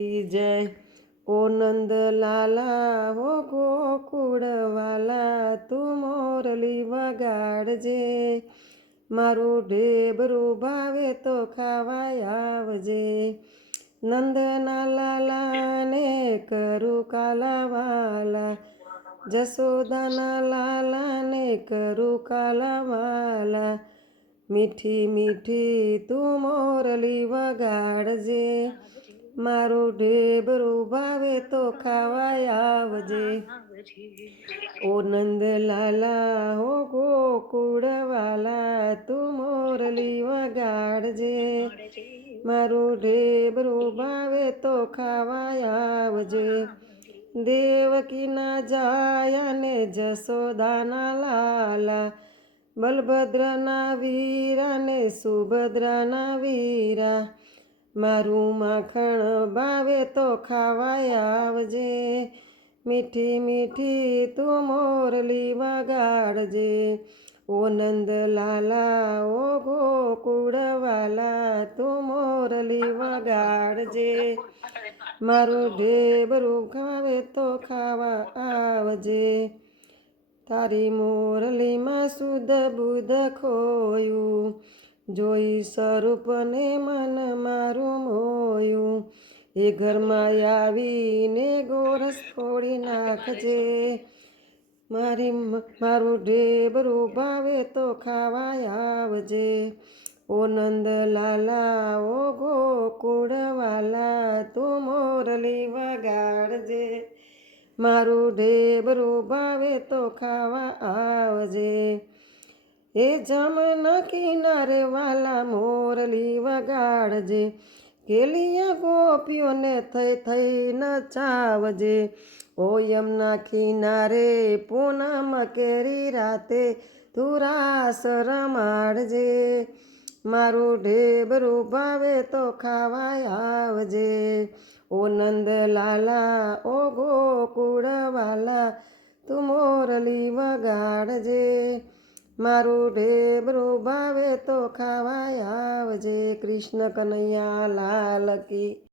જય ઓ નંદ લાલા હો ગોકુળ વાલા તું મોરલી વગાડજે મારું ઢેબરું ભાવે તો ખાવાય આવજે નંદના લાલાને કરું કાલાવાલા જશોદાના લાલાને કરું કાલાવાલા મીઠી મીઠી તું મોરલી વગાડજે મારું ઢેબરું ભાવે તો ખાવાય આવજે ઓ નંદ લાલા હો ગોકુળ વાલા તું મોરલી વગાડજે મારું ઢેબરું ભાવે તો ખાવાય આવજે દેવકીના જાયા ને જશોદાના લાલા બલભદ્રના વીરા ને સુભદ્રાના વીરા મારું માખણ ભાવે તો ખાવાય આવજે મીઠી મીઠી તું મોરલી વગાડજે ઓ નંદ લાલા ઓ ગોકુળ વાલા તું મોરલી વગાડજે મારું ઢેબરું ભાવે તો ખાવા આવજે તારી મોરલીમાં શુદ્ધ બુદ્ધ ખોયું જોઈ સ્વરૂપને મન મારું મોયું એ ઘરમાં આવીને ગોરસ ફોડી નાખજે મારું ઢેબરું ભાવે તો ખાવાય આવજે ઓ નંદ લાલા ઓ ગોકુળ વાલા તું મોરલી વગાડજે મારું ઢેબરું ભાવે તો ખાવા આવજે એ જમના કિનારે વાલા મોરલી વગાડજે કેલિયા ગોપીઓને થઈ થઈ નચાવજે ઓ યમના કિનારે પૂનમ કેરી રાતે તું રાસ રમાડજે મારું ઢેબરું ભાવે તો ખાવાય આવજે ઓ નંદ લાલા ઓ ગોકુળ વાલા તું મોરલી વગાડજે મારું ઢેબરું ભાવે તો ખાવાય આવજે કૃષ્ણ કનૈયા લાલ કી